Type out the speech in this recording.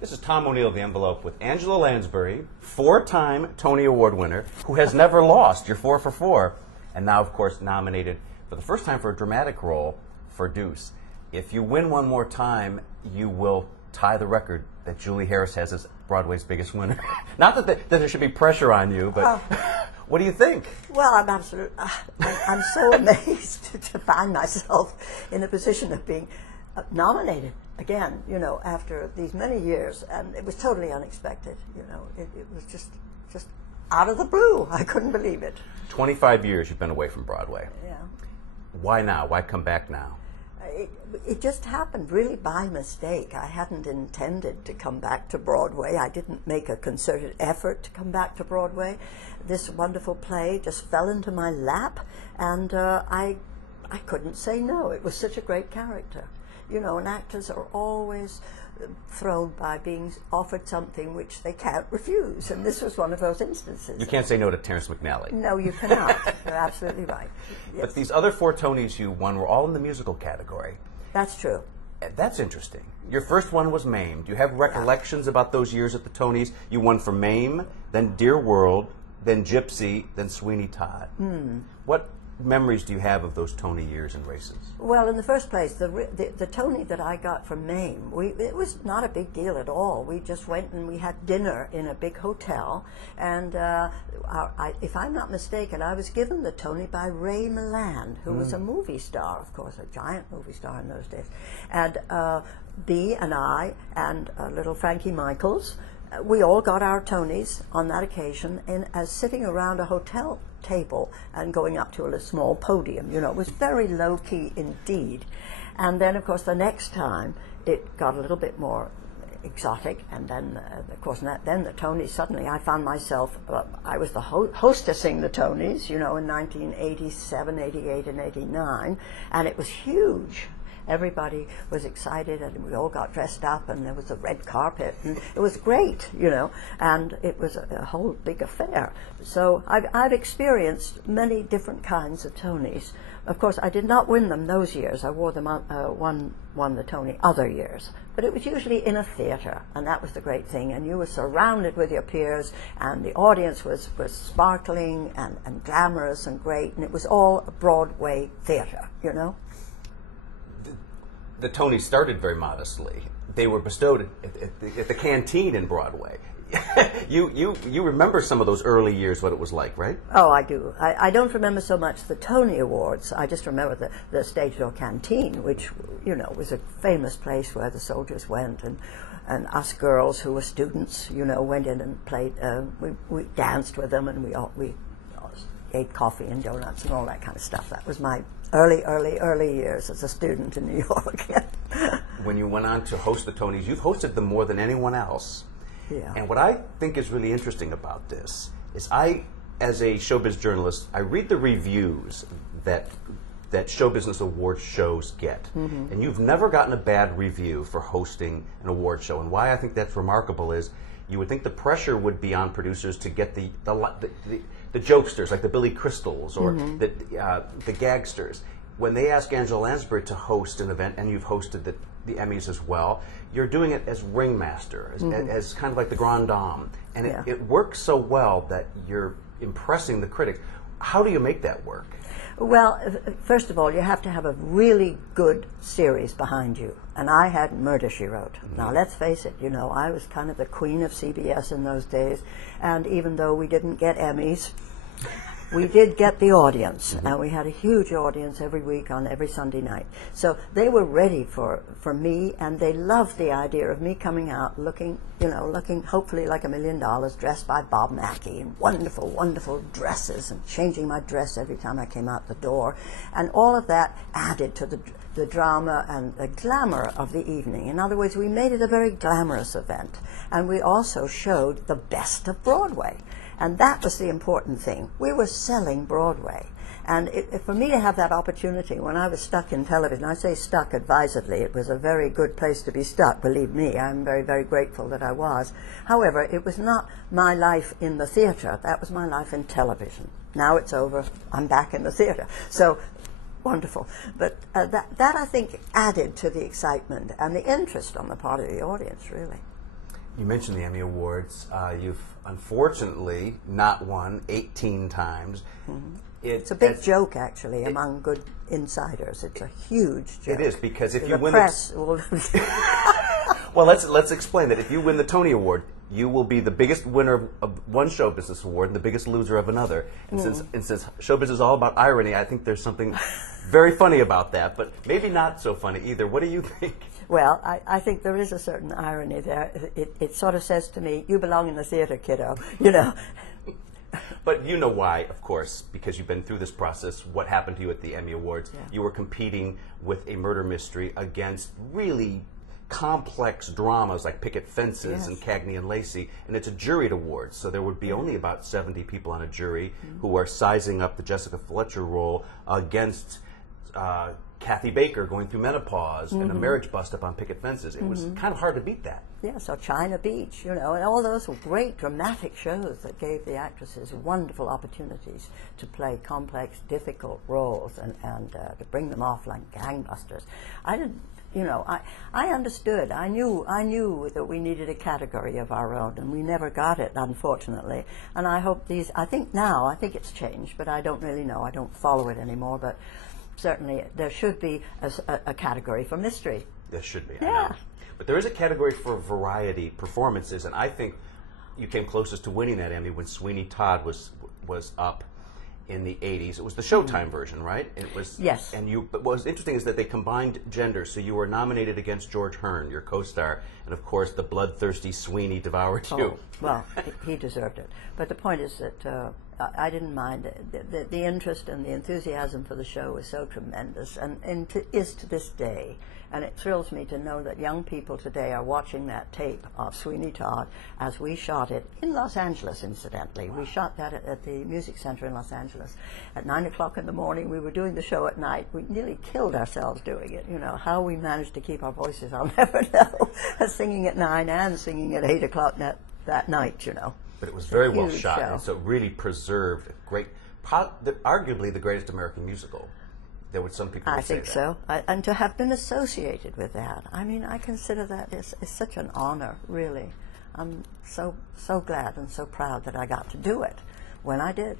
This is Tom O'Neill of The Envelope with Angela Lansbury, 4-time Tony Award winner, who has never lost. You're 4 for 4. And now, of course, nominated for the first time for a dramatic role for Deuce. If you win one more time, you will tie the record that Julie Harris has as Broadway's biggest winner. Not that there should be pressure on you, but what do you think? Well, I'm so amazed to find myself in a position of being nominated again, you know, after these many years, and it was totally unexpected. You know, it was just out of the blue. I couldn't believe it. 25 years you've been away from Broadway. Yeah. Why now? Why come back now? It just happened really by mistake. I hadn't intended to come back to Broadway. I didn't make a concerted effort to come back to Broadway. This wonderful play just fell into my lap, and I couldn't say no. It was such a great character. You know, and actors are always thrown by being offered something which they can't refuse, and this was one of those instances. You can't say no to Terrence McNally. No, you cannot. You're absolutely right. Yes. But these other 4 Tonys you won were all in the musical category. That's true. That's interesting. Your first one was Mame. Do you have recollections about those years at the Tonys? You won for Mame, then Dear World, then Gypsy, then Sweeney Todd. What memories do you have of those Tony years and races? Well, in the first place, the Tony that I got from Mame, it was not a big deal at all. We just went and we had dinner in a big hotel, and if I'm not mistaken, I was given the Tony by Ray Milland, who was a movie star, of course, a giant movie star in those days. And Bea and I and little Frankie Michaels, we all got our Tonys on that occasion as sitting around a hotel table and going up to a small podium. You know, it was very low-key indeed. And then, of course, the next time it got a little bit more exotic, and then, of course, then the Tonys, suddenly I found myself, I was the hostessing the Tonys, you know, in 1987, 88, and 89, and it was huge. Everybody was excited, and we all got dressed up, and there was a red carpet, and it was great, you know, and it was a whole big affair. So I've experienced many different kinds of Tonys. Of course, I did not win them those years. I wore them won the Tony other years, but it was usually in a theater, and that was the great thing. And you were surrounded with your peers, and the audience was sparkling and glamorous and great, and it was all a Broadway theater, you know. The Tonys started very modestly. They were bestowed at the canteen in Broadway. You remember some of those early years, what it was like, right? Oh, I do. I don't remember so much the Tony Awards. I just remember the stage door canteen, which, you know, was a famous place where the soldiers went, and us girls who were students, you know, went in and played. We danced with them, and we ate coffee and donuts and all that kind of stuff. That was my early years as a student in New York. When you went on to host the Tonys, you've hosted them more than anyone else. Yeah. And what I think is really interesting about this is as a showbiz journalist, I read the reviews that show business award shows get. And you've never gotten a bad review for hosting an award show. And why I think that's remarkable is you would think the pressure would be on producers to get the jokesters, like the Billy Crystals or the gagsters. When they ask Angela Lansbury to host an event, and you've hosted the Emmys as well, you're doing it as ringmaster, as kind of like the grand dame. And it works so well that you're impressing the critics. How do you make that work? Well, first of all, you have to have a really good series behind you. And I had Murder, She Wrote. Now, let's face it, you know, I was kind of the queen of CBS in those days. And even though we didn't get Emmys, we did get the audience. And we had a huge audience every week on every Sunday night. So they were ready for me, and they loved the idea of me coming out looking hopefully like $1 million, dressed by Bob Mackie in wonderful, wonderful dresses, and changing my dress every time I came out the door. And all of that added to the drama and the glamour of the evening. In other words, we made it a very glamorous event. And we also showed the best of Broadway. And that was the important thing. We were selling Broadway. And for me to have that opportunity when I was stuck in television, I say stuck advisedly, it was a very good place to be stuck, believe me. I'm very, very grateful that I was. However, it was not my life in the theater. That was my life in television. Now it's over. I'm back in the theater. So, wonderful. But that I think, added to the excitement and the interest on the part of the audience, really. You mentioned the Emmy Awards. You've unfortunately not won 18 times. It's a big joke, actually, among good insiders. It's a huge joke. It is, because if you the win press well, let's explain that. If you win the Tony Award, you will be the biggest winner of one show business award and the biggest loser of another. And since show business is all about irony, I think there's something very funny about that, but maybe not so funny either. What do you think? Well, I think there is a certain irony there. It sort of says to me, you belong in the theater, kiddo, you know. But you know why, of course, because you've been through this process, what happened to you at the Emmy Awards. Yeah. You were competing with a murder mystery against really complex dramas like Picket Fences and Cagney and Lacey, and it's a juried award, so there would be only about 70 people on a jury who are sizing up the Jessica Fletcher role against Kathy Baker going through menopause and a marriage bust-up on Picket Fences. It was kind of hard to beat that. Yeah, so China Beach, you know, and all those were great dramatic shows that gave the actresses wonderful opportunities to play complex, difficult roles and to bring them off like gangbusters. I didn't, you know, I understood. I knew that we needed a category of our own, and we never got it, unfortunately. And I hope I think it's changed, but I don't really know. I don't follow it anymore, but certainly there should be a category for mystery. There should be, yeah. I know. But there is a category for variety performances, and I think you came closest to winning that Emmy when Sweeney Todd was up in the 80s. It was the Showtime version, right? It was. Yes. And but what was interesting is that they combined genders, so you were nominated against George Hearn, your co-star, and of course the bloodthirsty Sweeney devoured you. Oh, well, he deserved it. But the point is that I didn't mind it. The interest and the enthusiasm for the show was so tremendous, and is to this day. And it thrills me to know that young people today are watching that tape of Sweeney Todd as we shot it in Los Angeles, incidentally. We shot that at the Music Center in Los Angeles. At 9 o'clock in the morning, we were doing the show at night. We nearly killed ourselves doing it. You know, how we managed to keep our voices, I'll never know. Singing at 9 and singing at 8 o'clock that night, you know. But it was very well Huge shot, show. and so it really preserved arguably the greatest American musical. There would some people I would say think that. so. And to have been associated with that, I mean, I consider that is such an honor, really. I'm so glad and so proud that I got to do it when I did.